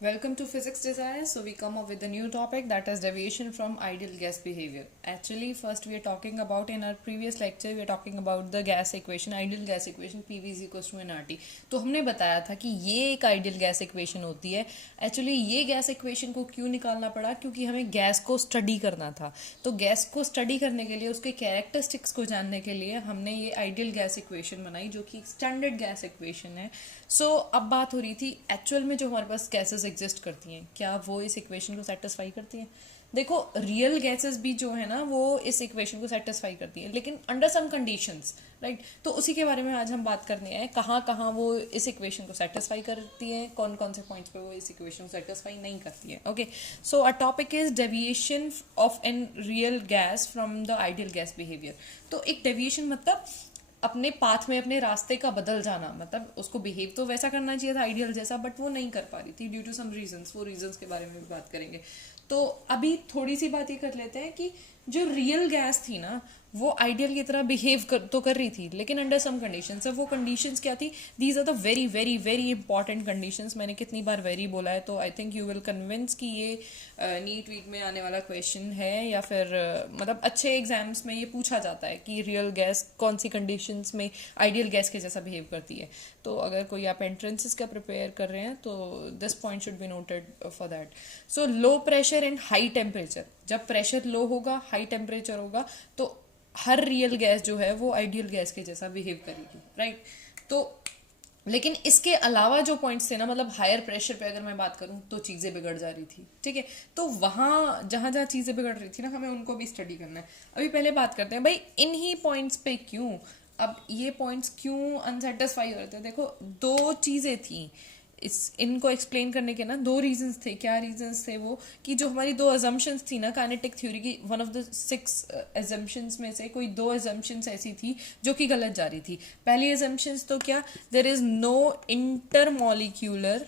Welcome to Physics Desires. So we come up with a new topic, that is deviation from ideal gas behavior. Actually, first we are talking about, in our previous lecture we are talking about the gas equation, ideal gas equation PV is equals to nRT. तो हमने बताया था कि ये एक ideal gas equation होती है. Actually ये गैस इक्वेशन को क्यों निकालना पड़ा, क्योंकि हमें गैस को स्टडी करना था. तो गैस को स्टडी करने के लिए, उसके कैरेक्टरिस्टिक्स को जानने के लिए हमने ये आइडियल गैस इक्वेशन बनाई, जो कि स्टैंडर्ड गैस इक्वेशन है. अब बात हो रही थी एक्चुअल में जो हमारे पास गैसेस एग्जिस्ट करती हैं, क्या वो इस इक्वेशन को सेटिस्फाई करती हैं. देखो, रियल गैसेस भी जो है ना वो इस इक्वेशन को सेटिस्फाई करती है, लेकिन अंडर सम कंडीशंस, राइट. तो उसी के बारे में आज हम बात करने हैं, कहाँ कहाँ वो इस इक्वेशन को सेटिस्फाई करती है, कौन कौन से पॉइंट्स पे वो इस इक्वेशन को सेटिस्फाई नहीं करती है. Okay, so a topic is deviation of an real gas from the ideal gas behaviour. तो एक डेविएशन मतलब अपने पाथ में, अपने रास्ते का बदल जाना. मतलब उसको बिहेव तो वैसा करना चाहिए था आइडियल जैसा, बट वो नहीं कर पा रही थी ड्यू टू सम रीजंस. वो रीजंस के बारे में भी बात करेंगे. तो अभी थोड़ी सी बात ये कर लेते हैं कि जो रियल गैस थी ना, वो आइडियल की तरह बिहेव तो कर रही थी, लेकिन अंडर सम कंडीशंस. अब वो कंडीशंस क्या थी? These are the very very very important conditions. मैंने कितनी बार वेरी बोला है, तो I think you will convince कि ये नीट वीट में आने वाला क्वेश्चन है, या फिर मतलब अच्छे एग्जाम्स में ये पूछा जाता है कि रियल गैस कौन सी कंडीशंस में आइडियल गैस के जैसा बिहेव करती है. तो अगर कोई आप एंट्रेंसेस का प्रिपेयर कर रहे हैं तो this point should be noted for that. So low pressure and high temperature. जब प्रेशर लो होगा, हाई टेम्परेचर होगा, तो हर रियल गैस जो है वो आइडियल गैस के जैसा बिहेव करेगी, राइट. तो लेकिन इसके अलावा जो पॉइंट्स थे ना, मतलब हायर प्रेशर पे अगर मैं बात करूं तो चीज़ें बिगड़ जा रही थी, ठीक है. तो वहाँ जहाँ जहाँ चीज़ें बिगड़ रही थी ना, हमें उनको भी स्टडी करना है. अभी पहले बात करते हैं भाई इन्हीं पॉइंट्स पे क्यों, अब ये पॉइंट्स क्यों अनसेटिस्फाई हो रहे थे. देखो, दो चीज़ें थी इनको एक्सप्लेन करने के ना, दो रीजंस थे. क्या रीजंस थे वो? कि जो हमारी दो अजम्पशंस थी ना काइनेटिक थ्योरी की, वन ऑफ द 6 अजम्पशंस में से कोई दो अजम्पशंस ऐसी थी जो कि गलत जा रही थी. पहली अजम्पशंस तो क्या? There is no intermolecular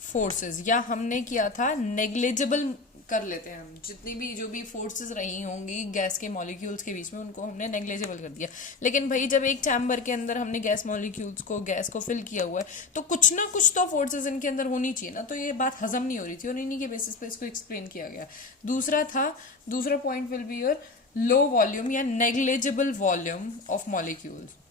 forces, या हमने किया था नेग्लिजिबल कर लेते हैं हम, जितनी भी जो भी फोर्सेस रही होंगी गैस के मॉलिक्यूल्स के बीच में, उनको हमने नेग्लिजिबल कर दिया. लेकिन भाई जब एक चैम्बर के अंदर हमने गैस मॉलिक्यूल्स को, गैस को फिल किया हुआ है, तो कुछ ना कुछ तो फोर्सेस इनके अंदर होनी चाहिए ना. तो ये बात हजम नहीं हो रही थी, और इन्हीं के बेसिस पे इसको एक्सप्लेन किया गया. दूसरा point will be your low volume या negligible volume of molecules.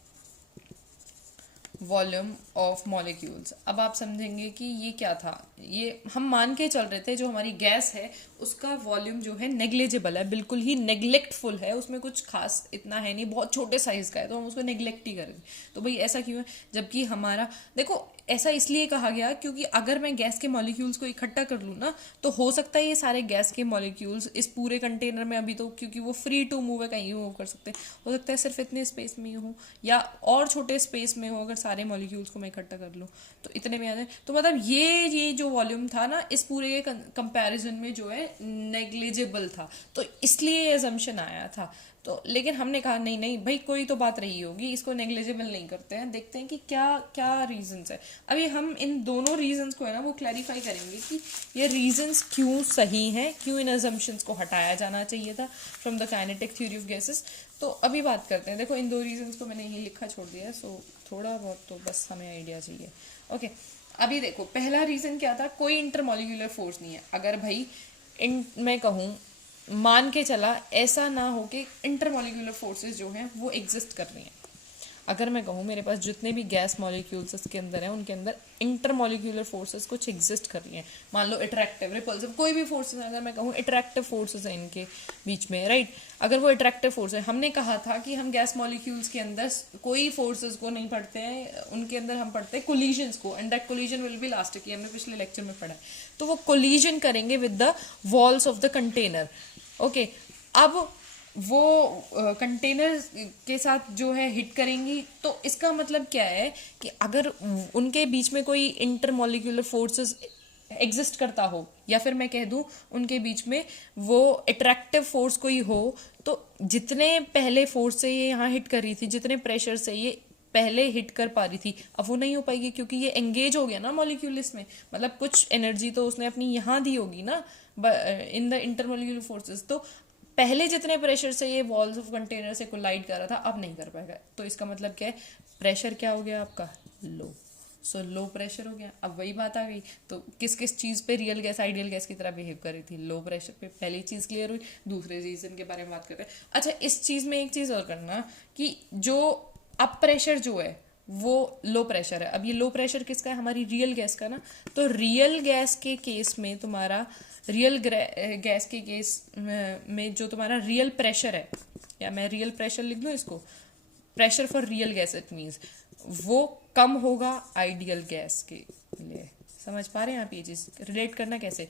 Volume of molecules. अब आप समझेंगे कि ये क्या था. ये हम मान के चल रहे थे जो हमारी गैस है उसका वॉल्यूम जो है नेग्लिजिबल है, बिल्कुल ही नेग्लेक्टफुल है, उसमें कुछ खास इतना है नहीं, बहुत छोटे साइज का है, तो हम उसको नेग्लेक्ट ही करेंगे. तो भाई ऐसा क्यों है? जबकि हमारा, देखो, ऐसा इसलिए कहा गया क्योंकि अगर मैं गैस के मॉलिक्यूल्स को इकट्ठा कर लूँ ना, तो हो सकता है ये सारे गैस के मॉलिक्यूल्स इस पूरे कंटेनर में, अभी तो क्योंकि वो फ्री टू मूव है, कहीं मूव कर सकते हैं, हो सकता है सिर्फ इतने स्पेस में ही हो, या और छोटे स्पेस में हो. अगर सारे मॉलिक्यूल्स को मैं इकट्ठा कर लूँ तो इतने में आ जाए. तो मतलब ये जो वॉल्यूम था ना, इस पूरे के कंपैरिजन में जो है नेग्लिजिबल था, तो इसलिए एजम्पशन आया था. तो लेकिन हमने कहा नहीं नहीं भाई, कोई तो बात रही होगी, इसको नेग्लिजिबल नहीं करते हैं, देखते हैं कि क्या क्या रीजंस है. अभी हम इन दोनों रीजंस को है ना वो क्लैरिफाई करेंगे कि ये रीजंस क्यों सही हैं, क्यों इन अजम्पशंस को हटाया जाना चाहिए था from the kinetic theory of gases. तो अभी बात करते हैं. देखो, इन दो रीजंस को मैंने यही लिखा छोड़ दिया है, सो थोड़ा बहुत तो बस हमें आइडिया चाहिए. ओके, अभी देखो, पहला रीजन क्या था? कोई इंटरमॉलिक्यूलर फोर्स नहीं है. अगर भाई मैं कहूँ, मान के चला ऐसा ना हो कि इंटरमॉलिक्यूलर फोर्सेस जो हैं वो एग्जिस्ट कर रही हैं. अगर मैं कहूँ मेरे पास जितने भी गैस मॉलिक्यूल्स इसके अंदर हैं, उनके अंदर इंटरमॉलिक्यूलर फोर्सेस कुछ एग्जिस्ट कर रही हैं. मान लो अट्रैक्टिव, रिपल्सिव, कोई भी फोर्सेस है, अगर मैं कहूँ अट्रैक्टिव फोर्सेस हैं इनके बीच में, राइट. अगर वो अट्रैक्टिव फोर्स है, हमने कहा था कि हम गैस मॉलिक्यूल्स के अंदर कोई फोर्सेस को नहीं पढ़ते हैं, उनके अंदर हम पढ़ते हैं कोलिजन्स को, and that collision will be elastic. हमने पिछले लेक्चर में पढ़ा है. तो वो कोलिजन करेंगे with the walls of the container. Okay, अब वो कंटेनर के साथ जो है हिट करेंगी, तो इसका मतलब क्या है कि अगर उनके बीच में कोई इंटरमॉलिक्यूलर फोर्सेस एग्जिस्ट करता हो, या फिर मैं कह दूं उनके बीच में वो अट्रैक्टिव फोर्स कोई हो, तो जितने पहले फोर्स से ये यहाँ हिट कर रही थी, जितने प्रेशर से ये पहले हिट कर पा रही थी, अब वो नहीं हो पाएगी, क्योंकि ये एंगेज हो गया ना मॉलिक्यूल इसमें. मतलब कुछ एनर्जी तो उसने अपनी यहाँ दी होगी ना इन द इंटरमॉलिक्यूलर फोर्सेस. तो पहले जितने प्रेशर से ये वॉल्स ऑफ कंटेनर से कोलाइड कर रहा था, अब नहीं कर पाएगा. तो इसका मतलब क्या है? प्रेशर क्या हो गया आपका? लो. सो लो प्रेशर हो गया। अब वही बात आ गई, तो किस किस चीज़ पे रियल गैस आइडियल गैस की तरह बिहेव कर रही थी? लो प्रेशर पे। पहली चीज़ क्लियर हुई। दूसरे रीजन के बारे में बात करते हैं। अच्छा, इस चीज़ में एक चीज़ और करना कि जो अप प्रेशर जो है वो लो प्रेशर है। अब ये लो प्रेशर किसका है? हमारी रियल गैस का ना। तो रियल गैस के केस में तुम्हारा रियल गैस के केस में जो तुम्हारा रियल प्रेशर है, या मैं रियल प्रेशर लिख दूं इसको, pressure for real gas it means, वो कम होगा आइडियल गैस के लिए। समझ पा रहे हैं आप ये चीज? रिलेट करना कैसे?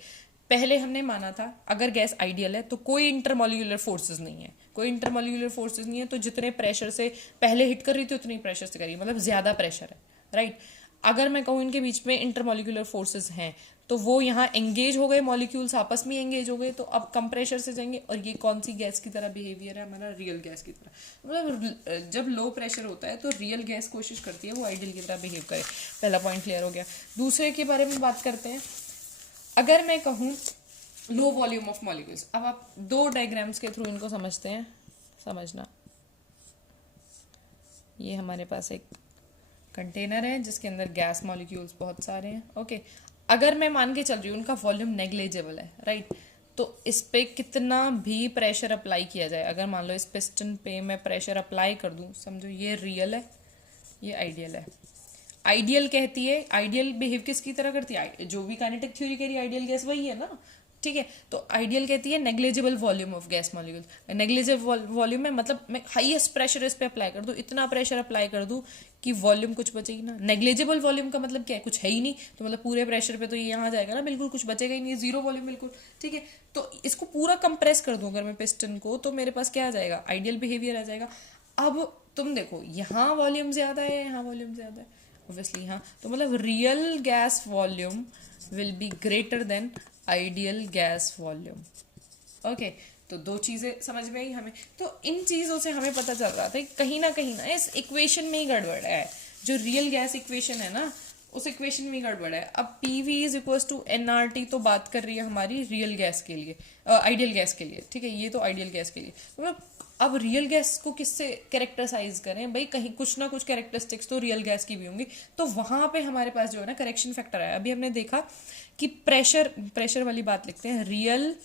पहले हमने माना था अगर गैस आइडियल है तो कोई इंटरमोलिकुलर फोर्सेस नहीं है, कोई इंटरमोलिकुलर फोर्सेस नहीं है, तो जितने प्रेशर से पहले हिट कर रही थी उतनी प्रेशर से करी, मतलब ज्यादा प्रेशर है, राइट। अगर मैं कहूँ इनके बीच में इंटरमोलिकुलर फोर्सेस हैं तो वो यहाँ एंगेज हो गए, मॉलिक्यूल्स आपस में एंगेज हो गए, तो अब कम प्रेशर से जाएंगे। और ये कौन सी गैस की तरह बिहेवियर है? हमारा रियल गैस की तरह। मतलब जब लो प्रेशर होता है तो रियल गैस कोशिश करती है वो आइडियल की तरह बिहेव करे। पहला पॉइंट क्लियर हो गया। दूसरे के बारे में बात करते हैं। अगर मैं कहूँ लो वॉल्यूम ऑफ मॉलिक्यूल्स, अब आप दो डायग्राम्स के थ्रू इनको समझते हैं, समझना। ये हमारे पास एक कंटेनर है जिसके अंदर गैस मॉलिक्यूल्स बहुत सारे हैं, ओके। अगर मैं मान के चल रही हूँ उनका वॉल्यूम नेग्लिजिबल है, राइट, तो इस पे कितना भी प्रेशर अप्लाई किया जाए, अगर मान लो इस पिस्टन पे मैं प्रेशर अप्लाई कर दूं, समझो ये रियल है, ये आइडियल है। आइडियल कहती है, आइडियल बिहेव किसकी तरह करती है? जो भी काइनेटिक थ्योरी कह रही है आइडियल गैस वही है ना, ठीक है। तो आइडियल कहती है negligible volume of gas molecule. Negligible volume में मतलब मैं हाईएस्ट प्रेशर इस पे अप्लाई कर दूं, इतना प्रेशर अप्लाई कर दूं कि वॉल्यूम कुछ बचेगी ना। नेग्लिजिबल वॉल्यूम का मतलब क्या है? कुछ है ही नहीं, तो मतलब पूरे प्रेशर पे तो ये यहाँ जाएगा ना, बिल्कुल कुछ बचेगा ही नहीं, जीरो वॉल्यूम बिल्कुल, ठीक है। तो इसको पूरा कंप्रेस कर दूं अगर मैं पिस्टन को, तो मेरे पास क्या आ जाएगा? आइडियल बिहेवियर आ जाएगा। अब तुम देखो यहाँ वॉल्यूम ज्यादा है, यहाँ वॉल्यूम ज्यादा है, ऑब्वियसली यहाँ, तो मतलब real gas volume will be greater than ideal gas volume, okay. तो दो चीजें समझ में आई हमें। तो इन चीजों से हमें पता चल रहा था कहीं ना इस इक्वेशन में ही गड़बड़ है। जो रियल गैस इक्वेशन है ना, उस इक्वेशन में ही गड़बड़ है। अब P V is equal to N R T तो बात कर रही है हमारी रियल गैस के लिए, आइडियल गैस के लिए, ठीक है। ये तो आइडियल गैस के लिए, मतलब अब रियल गैस को किससे कैरेक्टराइज करें भाई? कहीं कुछ ना कुछ कैरेक्टरिस्टिक्स तो रियल गैस की भी होंगी, तो वहां पे हमारे पास जो है ना करेक्शन फैक्टर है। अभी हमने देखा कि प्रेशर वाली बात लिखते हैं, रियल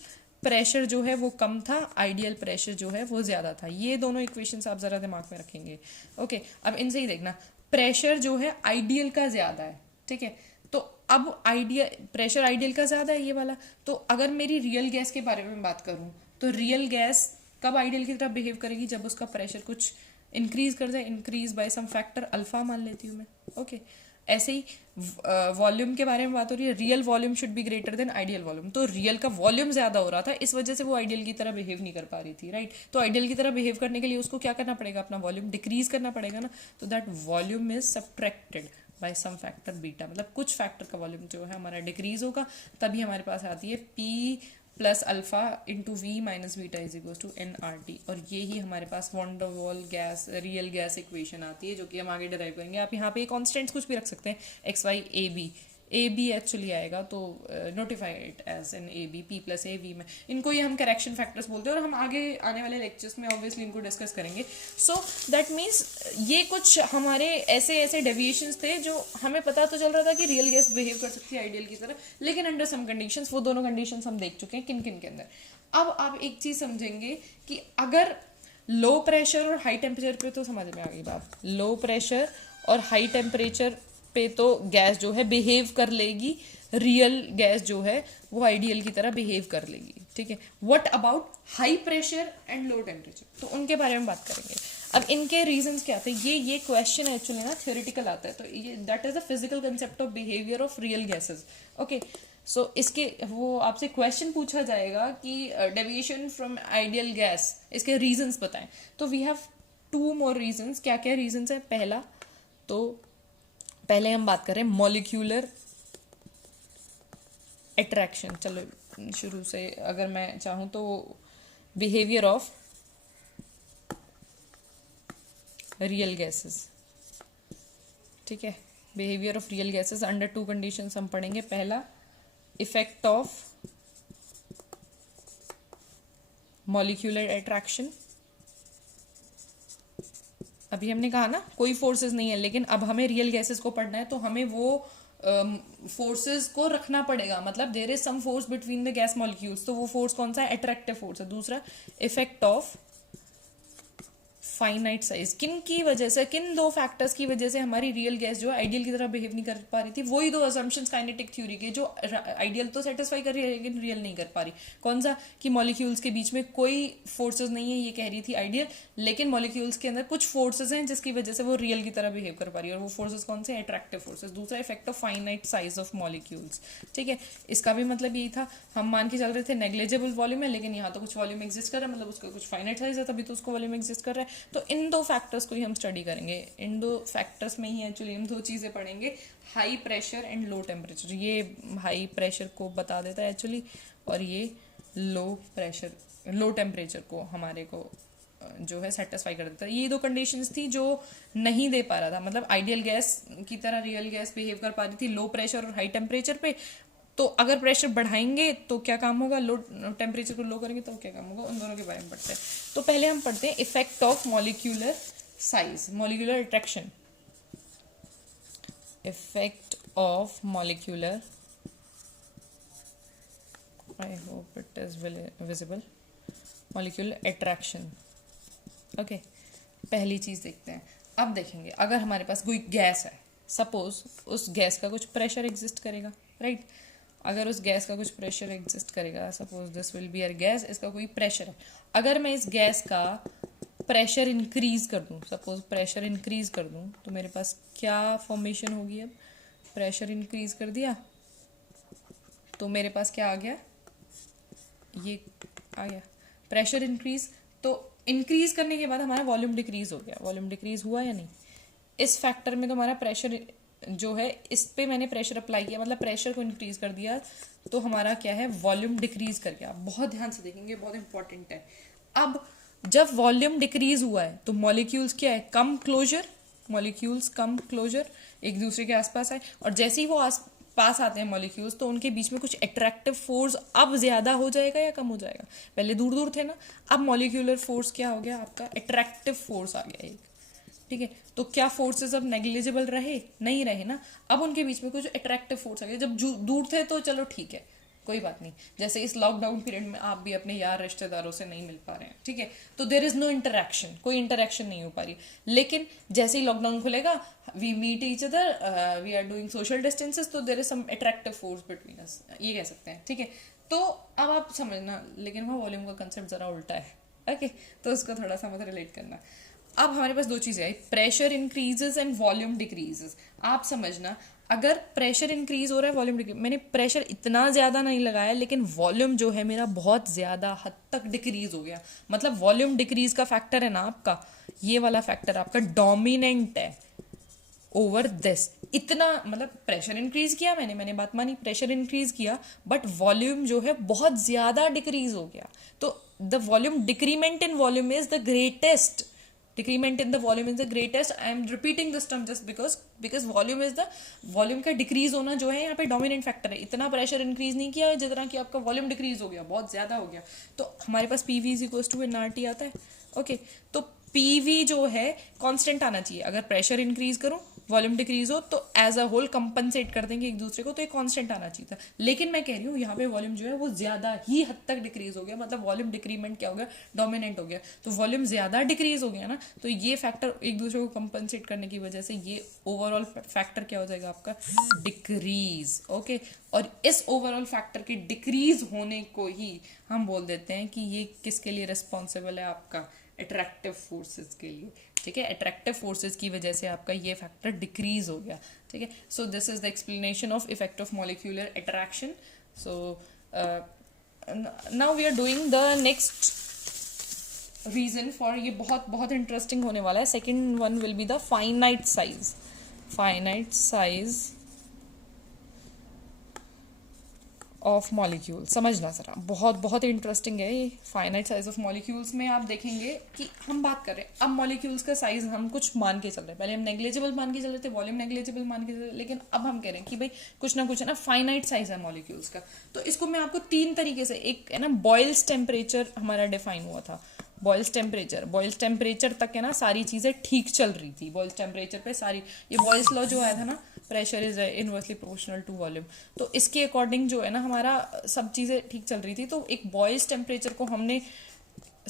प्रेशर जो है वो कम था, आइडियल प्रेशर जो है वो ज्यादा था। ये दोनों इक्वेशंस आप जरा दिमाग में रखेंगे, ओके। अब इनसे ही देखना, प्रेशर जो है आइडियल का ज्यादा है, ठीक है। तो अब आइडियल प्रेशर आइडियल का ज्यादा है ये वाला, तो अगर मेरी रियल गैस के बारे में बात करूं तो रियल गैस कब आइडियल की तरह बिहेव करेगी? जब उसका प्रेशर कुछ इंक्रीज कर जाए, increase by some factor alpha मान लेती हूँ मैं, ओके। ऐसे ही वॉल्यूम के बारे में बात हो रही है, real volume should be greater than ideal volume, तो रियल का वॉल्यूम ज्यादा हो रहा था, इस वजह से वो आइडियल की तरह बिहेव नहीं कर पा रही थी, राइट। तो आइडियल की तरह बिहेव करने के लिए उसको क्या करना पड़ेगा? अपना वॉल्यूम डिक्रीज करना पड़ेगा ना, तो that volume is subtracted by some factor beta, मतलब कुछ फैक्टर का वॉल्यूम जो है हमारा डिक्रीज होगा, तभी हमारे पास आती है P plus alpha into V minus beta is equal to N R T. और ये ही हमारे पास van der Waals gas real gas equation आती है, जो कि हम आगे डिराइव करेंगे। आप यहाँ पे कॉन्स्टेंट्स कुछ भी रख सकते हैं, X Y A B actually आएगा, तो notify it as an A B, P plus A V में। इनको ये हम करेक्शन फैक्टर्स बोलते हैं, और हम आगे आने वाले लेक्चर्स में ऑब्वियसली इनको डिस्कस करेंगे। सो दैट मीन्स ये कुछ हमारे ऐसे ऐसे डेविएशंस थे जो हमें पता तो चल रहा था कि रियल गैस बिहेव कर सकती है आइडियल की तरह, लेकिन अंडर सम कंडीशंस, वो दोनों कंडीशंस हम देख चुके हैं किन किन के अंदर। अब आप एक चीज समझेंगे कि अगर लो प्रेशर और हाई टेम्परेचर पे, तो समझ में आ गई बात, लो प्रेशर और हाई टेम्परेचर पे तो गैस जो है बिहेव कर लेगी, रियल गैस जो है वो आइडियल की तरह बिहेव कर लेगी, ठीक है। What about high pressure and low temperature, तो उनके बारे में बात करेंगे। अब इनके रीजंस क्या थे? ये क्वेश्चन एक्चुअली ना थ्योरेटिकल आता है, तो ये that is the physical concept of behaviour of real gases, okay. So इसके वो आपसे क्वेश्चन पूछा जाएगा कि डेविएशन फ्रॉम आइडियल गैस, इसके रीजंस बताएं। तो we have two more reasons. क्या क्या रीजंस है? पहला, तो पहले हम बात करें मॉलिक्यूलर अट्रैक्शन। चलो शुरू से अगर मैं चाहूं तो बिहेवियर ऑफ रियल गैसेस, ठीक है। Behaviour of real gases under to conditions हम पढ़ेंगे। पहला, इफेक्ट ऑफ मॉलिक्यूलर अट्रैक्शन, अभी हमने कहा ना कोई फोर्सेस नहीं है, लेकिन अब हमें रियल गैसेस को पढ़ना है तो हमें वो फोर्सेस को रखना पड़ेगा, मतलब there is some force between the gas molecules, तो वो फोर्स कौन सा है? अट्रैक्टिव फोर्स है। दूसरा इफेक्ट ऑफ फाइनाइट साइज, किन की वजह से, किन दो फैक्टर्स की वजह से हमारी रियल गैस जो है आइडियल की तरह बिहेव नहीं कर पा रही थी? वही दो असम्पशंस काइनेटिक थ्योरी के, जो आइडियल तो सेटिस्फाई कर रही है लेकिन रियल नहीं कर पा रही। कौन सा? कि मॉलिक्यूल्स के बीच में कोई फोर्सेस नहीं है, ये कह रही थी आइडियल, लेकिन मॉलिक्यूल्स के अंदर कुछ फोर्सेस हैं जिसकी वजह से वो रियल की तरह बिहेव कर पा रही है, और वो फोर्सेस कौन से? Attractive forces. दूसरा effect of finite size of molecules. ठीक है, इसका भी मतलब यही था, हम मान के चल रहे थे नेग्लिजिबल वॉल्यूम है, लेकिन यहाँ तो कुछ वॉल्यूम एग्जिस्ट कर रहा है, मतलब उसका कुछ फाइनाइट साइज है, तभी तो उसको वॉल्यूम एग्जिस्ट कर रहा है। तो इन दो फैक्टर्स को ही हम स्टडी करेंगे। इन दो फैक्टर्स में ही एक्चुअली हम दो चीज़ें पढ़ेंगे, high pressure and low temperature. ये हाई प्रेशर को बता देता है एक्चुअली, और ये लो प्रेशर, लो टेम्परेचर को हमारे को जो है सेटिस्फाई कर देता है। ये दो कंडीशंस थी जो नहीं दे पा रहा था, मतलब आइडियल गैस की तरह रियल गैस बिहेव कर पा रही थी लो प्रेशर और हाई टेम्परेचर पे। तो अगर प्रेशर बढ़ाएंगे तो क्या काम होगा, लो टेम्परेचर को लो करेंगे तो क्या काम होगा, उन दोनों के बारे में पढ़ते हैं। तो पहले हम पढ़ते हैं effect of molecular size, molecular attraction. Effect of molecular, I hope it is visible, molecular attraction. Okay, पहली चीज देखते हैं। अब देखेंगे अगर हमारे पास कोई गैस है, सपोज उस गैस का कुछ प्रेशर एग्जिस्ट करेगा, राइट? अगर उस गैस का कुछ प्रेशर एग्जिस्ट करेगा, suppose this will be a gas, इसका कोई प्रेशर है। अगर मैं इस गैस का प्रेशर इंक्रीज कर दूं, सपोज प्रेशर इंक्रीज कर दूं, तो मेरे पास क्या फॉर्मेशन होगी? अब प्रेशर इंक्रीज कर दिया तो मेरे पास क्या आ गया? ये आ गया प्रेशर इंक्रीज। तो इंक्रीज करने के बाद हमारा वॉल्यूम डिक्रीज हो गया। वॉल्यूम डिक्रीज हुआ या नहीं? इस फैक्टर में तो हमारा प्रेशर जो है, इस पे मैंने प्रेशर अप्लाई किया, मतलब प्रेशर को इंक्रीज कर दिया, तो हमारा क्या है? वॉल्यूम डिक्रीज कर गया। बहुत ध्यान से देखेंगे, बहुत इंपॉर्टेंट है। अब जब वॉल्यूम डिक्रीज हुआ है तो मॉलिक्यूल्स क्या है? Come closer, molecules come closer, एक दूसरे के आसपास आए, और जैसे ही वो पास आते हैं मॉलिक्यूल्स, तो उनके बीच में कुछ अट्रैक्टिव फोर्स अब ज्यादा हो जाएगा या कम हो जाएगा? पहले दूर दूर थे ना, अब मॉलिक्यूलर फोर्स क्या हो गया आपका? अट्रैक्टिव फोर्स आ गया एक। ठीक है, तो क्या फोर्सेस अब नेग्लिजिबल रहे? नहीं रहे ना, अब उनके बीच में कुछ अट्रैक्टिव फोर्स आ गया। जब दूर थे तो चलो ठीक है, कोई बात नहीं, जैसे इस लॉकडाउन पीरियड में आप भी अपने यार रिश्तेदारों से नहीं मिल पा रहे हैं, ठीक है, तो देयर इज नो इंटरेक्शन, कोई इंटरेक्शन नहीं हो पा रही। लेकिन जैसे ही लॉकडाउन खुलेगा, we meet each other, we are doing social distances, तो there is some attractive force between us, ये कह सकते हैं। ठीक है, तो अब आप समझना, लेकिन वहाँ वॉल्यूम का कंसेप्ट जरा उल्टा है। ओके, तो उसको थोड़ा सा मतलब रिलेट करना। अब हमारे पास दो चीजें आई, pressure increases and volume decreases. आप समझना, अगर प्रेशर इंक्रीज हो रहा है, वॉल्यूम डिक्रीज, मैंने प्रेशर इतना ज्यादा नहीं लगाया, लेकिन वॉल्यूम जो है मेरा बहुत ज्यादा हद तक डिक्रीज हो गया। मतलब वॉल्यूम डिक्रीज का फैक्टर है ना आपका, ये वाला फैक्टर आपका डोमिनेंट है ओवर दिस। इतना मतलब प्रेशर इंक्रीज किया मैंने बात मानी, प्रेशर इंक्रीज किया, बट वॉल्यूम जो है बहुत ज्यादा डिक्रीज हो गया। तो the volume decrement in volume is the greatest, decrement in the volume is the greatest. I am repeating this term just because volume is the, volume का decrease होना जो है यहाँ पे dominant factor है। इतना pressure increase नहीं किया जितना कि आपका volume decrease हो गया, बहुत ज्यादा हो गया। तो हमारे पास PV is equals to nRT आता है। ओके, तो PV जो है कांस्टेंट आना चाहिए। अगर प्रेशर इंक्रीज करूं, वॉल्यूम डिक्रीज हो, तो एज अ होल कंपनसेट कर देंगे एक दूसरे को, तो एक कांस्टेंट आना चाहिए था। लेकिन मैं कह रही हूँ यहाँ पे वॉल्यूम जो है वो ज्यादा ही हद तक डिक्रीज हो गया, मतलब वॉल्यूम डिक्रीमेंट क्या हो गया? डोमिनेंट हो गया। तो वॉल्यूम ज्यादा डिक्रीज हो गया ना, तो ये फैक्टर एक दूसरे को कंपनसेट करने की वजह से ये ओवरऑल फैक्टर क्या हो जाएगा आपका? डिक्रीज। ओके, और इस ओवरऑल फैक्टर के डिक्रीज होने को ही हम बोल देते हैं कि ये किसके लिए रिस्पॉन्सिबल है? आपका अट्रैक्टिव फोर्सेस के लिए। ठीक है, अट्रैक्टिव फोर्सेस की वजह से आपका ये फैक्टर डिक्रीज हो गया। ठीक है, so this is the explanation of effect of molecular attraction. So now we are doing the next reason for, ये बहुत बहुत इंटरेस्टिंग होने वाला है। Second one will be the finite size. Finite size of molecule, समझना जरा, बहुत बहुत इंटरेस्टिंग है ये। फाइनाइट साइज ऑफ मॉलिक्यूल्स में आप देखेंगे कि हम बात कर रहे हैं अब मॉलिक्यूल्स का साइज हम कुछ मान के चल रहे हैं। पहले हम नेग्लिजिबल मान के चल रहे थे, वॉल्यूम नेग्लिजिबल मान के चल रहे, लेकिन अब हम कह रहे हैं कि भाई कुछ ना कुछ है ना फाइनाइट साइज है मॉलिक्यूल्स का। तो इसको मैं आपको तीन तरीके से, एक है ना बॉयल्स टेम्परेचर हमारा डिफाइन हुआ था, बॉयल्स टेम्परेचर तक है ना सारी चीज़ें ठीक चल रही थी। बॉयल्स टेम्परेचर पे सारी, ये बॉयल्स लॉ जो आया था ना, pressure is inversely proportional to volume, तो इसके अकॉर्डिंग जो है ना हमारा सब चीज़ें ठीक चल रही थी। तो एक बॉयल्स टेम्परेचर को हमने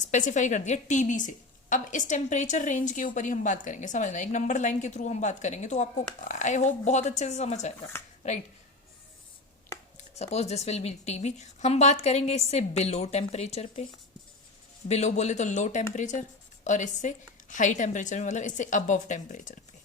स्पेसिफाई कर दिया टीबी से। अब इस टेम्परेचर रेंज के ऊपर ही हम बात करेंगे, समझना, एक नंबर लाइन के थ्रू हम बात करेंगे तो आपको आई होप बहुत अच्छे से समझ आएगा, right. Suppose this will be TB, हम बात करेंगे इससे बिलो टेम्परेचर पे, बिलो बोले तो लो टेम्परेचर, और इससे हाई टेम्परेचर में मतलब इससे अबव टेम्परेचर पे।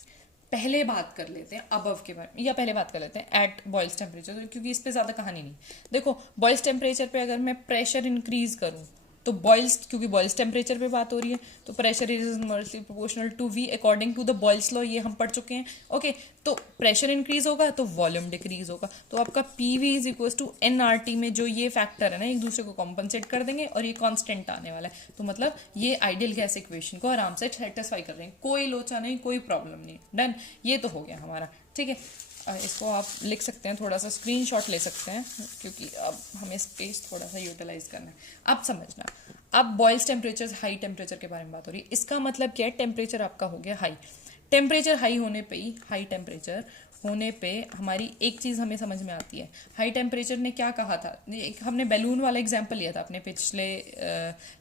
पहले बात कर लेते हैं अबव के बारे में, या पहले बात कर लेते हैं एट बॉयल्स टेम्परेचर, क्योंकि इस पे ज़्यादा कहानी नहीं। देखो बॉयल्स टेम्परेचर पे अगर मैं प्रेशर इंक्रीज करूँ तो बॉयल्स, क्योंकि बॉयल्स टेम्परेचर पे बात हो रही है तो pressure is inversely proportional to V according to the Boyle's law, ये हम पढ़ चुके हैं। ओके, तो प्रेशर इंक्रीज होगा तो वॉल्यूम डिक्रीज होगा, तो आपका P V is equal to N R T में जो ये फैक्टर है ना एक दूसरे को कॉम्पनसेट कर देंगे और ये कांस्टेंट आने वाला है। तो मतलब ये आइडियल गैस इक्वेशन को आराम से सेटिस्फाई कर रहे हैं, कोई लोचा नहीं, कोई प्रॉब्लम नहीं। डन, ये तो हो गया हमारा, ठीक है। इसको आप लिख सकते हैं, थोड़ा सा स्क्रीनशॉट ले सकते हैं, क्योंकि अब हमें स्पेस थोड़ा सा यूटिलाइज करना है। अब समझना, अब बॉयल्स टेम्परेचर हाई टेम्परेचर के बारे में बात हो रही है। इसका मतलब क्या है, टेम्परेचर आपका हो गया हाई। टेम्परेचर हाई होने पे ही, हाई टेम्परेचर होने पे हमारी एक चीज़ हमें समझ में आती है। हाई टेम्परेचर ने क्या कहा था, एक हमने बैलून वाला एग्जांपल लिया था अपने पिछले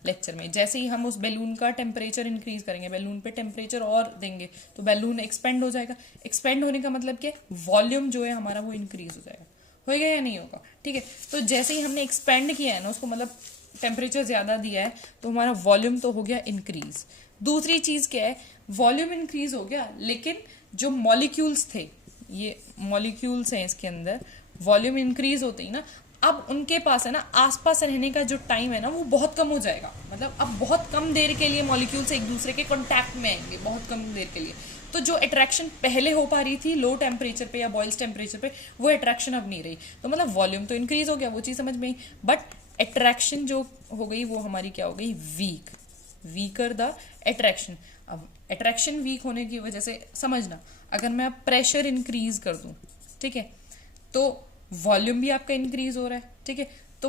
लेक्चर में। जैसे ही हम उस बैलून का टेम्परेचर इंक्रीज करेंगे, बैलून पे टेम्परेचर और देंगे तो बैलून एक्सपेंड हो जाएगा। एक्सपेंड होने का मतलब क्या, वॉल्यूम जो है हमारा वो इंक्रीज हो जाएगा। होगा या नहीं होगा, ठीक है। तो जैसे ही हमने एक्सपेंड किया है ना उसको, मतलब टेम्परेचर ज़्यादा दिया है तो हमारा वॉल्यूम तो हो गया इंक्रीज। दूसरी चीज़ क्या है, वॉल्यूम इंक्रीज हो गया लेकिन जो मॉलिक्यूल्स थे, ये मॉलिक्यूल्स हैं इसके अंदर, वॉल्यूम इंक्रीज होते ही ना अब उनके पास है ना आसपास रहने का जो टाइम है ना वो बहुत कम हो जाएगा। मतलब अब बहुत कम देर के लिए मॉलिक्यूल्स एक दूसरे के कॉन्टैक्ट में आएंगे, बहुत कम देर के लिए। तो जो अट्रैक्शन पहले हो पा रही थी लो टेम्परेचर पे या बॉयल्स टेम्परेचर पे, वो अट्रैक्शन अब नहीं रही। तो मतलब वॉल्यूम तो इंक्रीज हो गया, वो चीज़ समझ में आई, बट अट्रैक्शन जो हो गई वो हमारी क्या हो गई, वीक, वीकर द अट्रैक्शन। अब अट्रैक्शन वीक होने की वजह से समझना, अगर मैं अब प्रेशर इंक्रीज कर दूं, ठीक है, तो वॉल्यूम भी आपका इंक्रीज हो रहा है, ठीक है। तो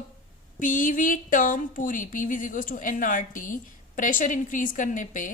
पीवी टर्म पूरी, PV is equal to N R T, pressure increase करने पे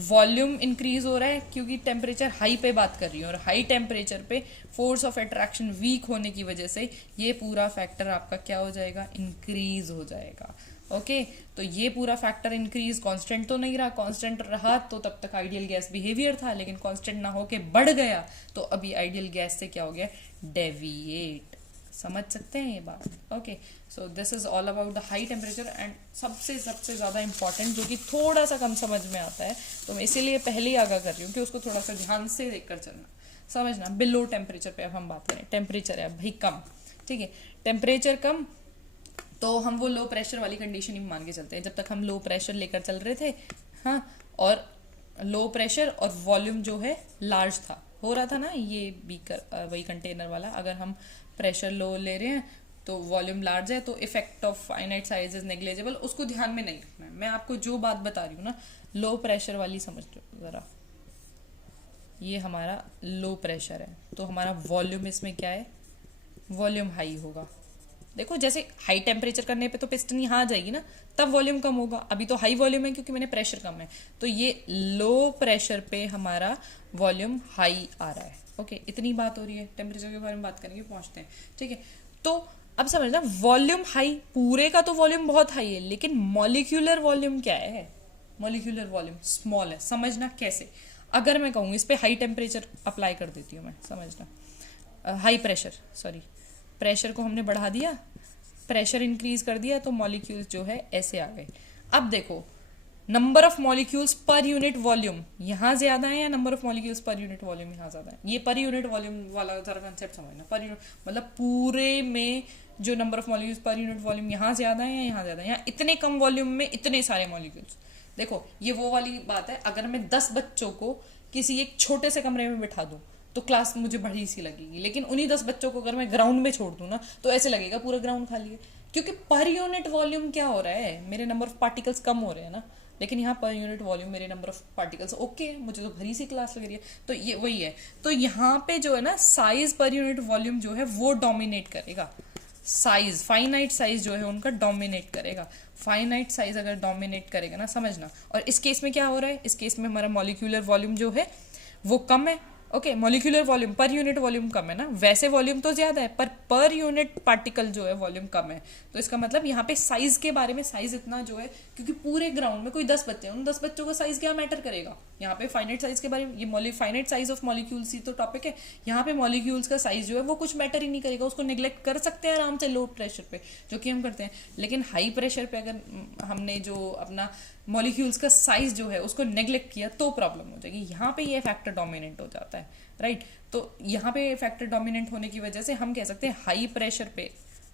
वॉल्यूम इंक्रीज हो रहा है क्योंकि टेम्परेचर हाई पे बात कर रही है, और हाई टेम्परेचर पे फोर्स ऑफ अट्रैक्शन वीक होने की वजह से ये पूरा फैक्टर आपका क्या हो जाएगा, इंक्रीज हो जाएगा। ओके, तो ये पूरा फैक्टर इंक्रीज, कांस्टेंट तो नहीं रहा, कांस्टेंट रहा तो तब तक आइडियल गैस बिहेवियर था, लेकिन कांस्टेंट ना होके बढ़ गया तो अभी आइडियल गैस से क्या हो गया, डेविएट। समझ सकते हैं ये बात। Okay, so this is all about the high temperature. And सबसे ज़्यादा इंपॉर्टेंट जो कि थोड़ा सा कम समझ में आता है, तो मैं इसीलिए पहले ही आगाह कर रही हूँ कि उसको थोड़ा सा ध्यान से देखकर चलना, समझना। बिलो टेम्परेचर पे अब हम बात करें, टेम्परेचर है भाई कम, ठीक है, टेम्परेचर कम तो हम वो लो प्रेशर वाली कंडीशन ही मान के चलते हैं। जब तक हम लो प्रेशर लेकर चल रहे थे, हाँ, और लो प्रेशर और वॉल्यूम जो है लार्ज था, हो रहा था ना ये बीकर वही कंटेनर वाला, अगर हम प्रेशर लो ले रहे हैं तो वॉल्यूम लार्ज है तो effect of finite size is negligible, उसको ध्यान में नहीं रखना है। मैं आपको जो बात बता रही हूँ ना, लो प्रेशर वाली समझ लो जरा, ये हमारा लो प्रेशर है तो हमारा वॉल्यूम इसमें क्या है, वॉल्यूम हाई होगा। देखो जैसे हाई टेम्परेचर करने पे तो पिस्टन यहाँ आ जाएगी ना, तब वॉल्यूम कम होगा। अभी तो हाई वॉल्यूम है क्योंकि मैंने प्रेशर कम है, तो ये लो प्रेशर पे हमारा वॉल्यूम हाई आ रहा है। ओके, इतनी बात हो रही है, टेम्परेचर के बारे में बात करेंगे, पहुंचते हैं, ठीक है। तो अब समझना, वॉल्यूम हाई, पूरे का तो वॉल्यूम बहुत हाई है, लेकिन मॉलिक्यूलर वॉल्यूम क्या है, मॉलिक्यूलर वॉल्यूम स्मॉल है। समझना कैसे, अगर मैं कहूँ इस पे हाई टेम्परेचर अप्लाई कर देती हूँ मैं, समझना, हाई प्रेशर, सॉरी, प्रेशर को हमने बढ़ा दिया, प्रेशर इंक्रीज कर दिया तो मॉलिक्यूल्स जो है ऐसे आ गए। अब देखो नंबर ऑफ मॉलिक्यूल्स पर यूनिट वॉल्यूम यहाँ ज्यादा है या नंबर ऑफ मॉलिक्यूल्स पर यूनिट वॉल्यूम यहाँ ज्यादा है, ये पर यूनिट वॉल्यूम वाला जरा कंसेप्ट समझना। पर यूनिट मतलब पूरे में जो नंबर ऑफ मॉलिक्यूल्स पर यूनिट वॉल्यूम यहाँ ज्यादा है या यहाँ ज्यादा है, यहाँ इतने कम वॉल्यूम में इतने सारे मॉलिक्यूल्स। देखो ये वो वाली बात है, अगर मैं 10 बच्चों को किसी एक छोटे से कमरे में बिठा दूं तो क्लास मुझे बड़ी सी लगेगी, लेकिन उन्हीं 10 बच्चों को अगर मैं ग्राउंड में छोड़ दूं ना तो ऐसे लगेगा पूरा ग्राउंड खाली है, क्योंकि पर यूनिट वॉल्यूम क्या हो रहा है, मेरे नंबर ऑफ पार्टिकल्स कम हो रहे हैं ना, लेकिन यहाँ पर यूनिट वॉल्यूम मेरे नंबर ऑफ पार्टिकल्स ओके, मुझे तो भरी सी क्लास लग रही है। तो ये वही है, तो यहाँ पे जो है ना साइज पर यूनिट वॉल्यूम जो है वो डोमिनेट करेगा। साइज, फाइनाइट साइज जो है उनका डोमिनेट करेगा। फाइनाइट साइज अगर डोमिनेट करेगा ना, समझना। और इस केस में क्या हो रहा है, इस केस में हमारा मॉलिक्यूलर वॉल्यूम जो है वो कम है। ओके, मॉलिक्यूलर वॉल्यूम पर यूनिट वॉल्यूम कम है ना, वैसे वॉल्यूम तो ज्यादा है पर यूनिट पार्टिकल जो है वॉल्यूम कम है। तो इसका मतलब यहाँ पे साइज के बारे में, साइज इतना जो है, क्योंकि पूरे ग्राउंड में कोई 10 बच्चे हैं, उन 10 बच्चों का साइज क्या मैटर करेगा। यहाँ पे फाइनाइट साइज के बारे में, ये फाइनाइट साइज ऑफ मॉलिक्यूल्स ही तो टॉपिक है। यहाँ पे मॉलिक्यूल्स का साइज जो है वो कुछ मैटर ही नहीं करेगा, उसको नेग्लेक्ट कर सकते हैं आराम से लो प्रेशर पे, जो कि हम करते हैं। लेकिन हाई प्रेशर पे अगर हमने जो अपना मॉलिक्यूल्स का साइज जो है उसको नेग्लेक्ट किया तो प्रॉब्लम हो जाएगी। यहाँ पे ये फैक्टर डोमिनेंट हो जाता है, राइट। तो यहाँ पे फैक्टर डोमिनेंट होने की वजह से हम कह सकते हैं हाई प्रेशर पे,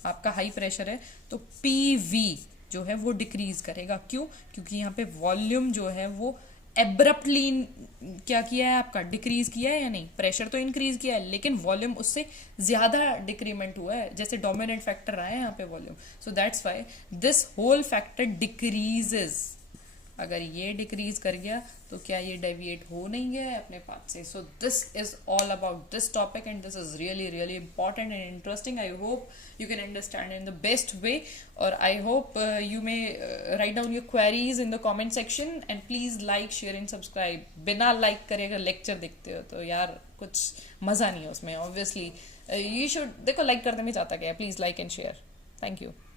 आपका हाई प्रेशर है तो पीवी जो है वो डिक्रीज करेगा। क्यों? क्योंकि यहाँ पे वॉल्यूम जो है वो एब्रप्टली क्या किया है, आपका डिक्रीज किया है या नहीं। प्रेशर तो इंक्रीज किया है लेकिन वॉल्यूम उससे ज्यादा डिक्रीमेंट हुआ है, जैसे डोमिनेंट फैक्टर रहा है यहाँ पे volume. So that's why this whole factor decreases. अगर ये डिक्रीज कर गया तो क्या ये डेविएट हो नहीं गया है अपने पाथ से। सो this is all about this topic and this is really really important and interesting. I hope you can understand in the best way, or I hope you may write down your queries in the comment section and please like, share and subscribe. बिना like करे अगर lecture देखते हो तो यार कुछ मज़ा नहीं है उसमें। obviously you should, देखो like करने में जाता क्या है, please like and share. Thank you.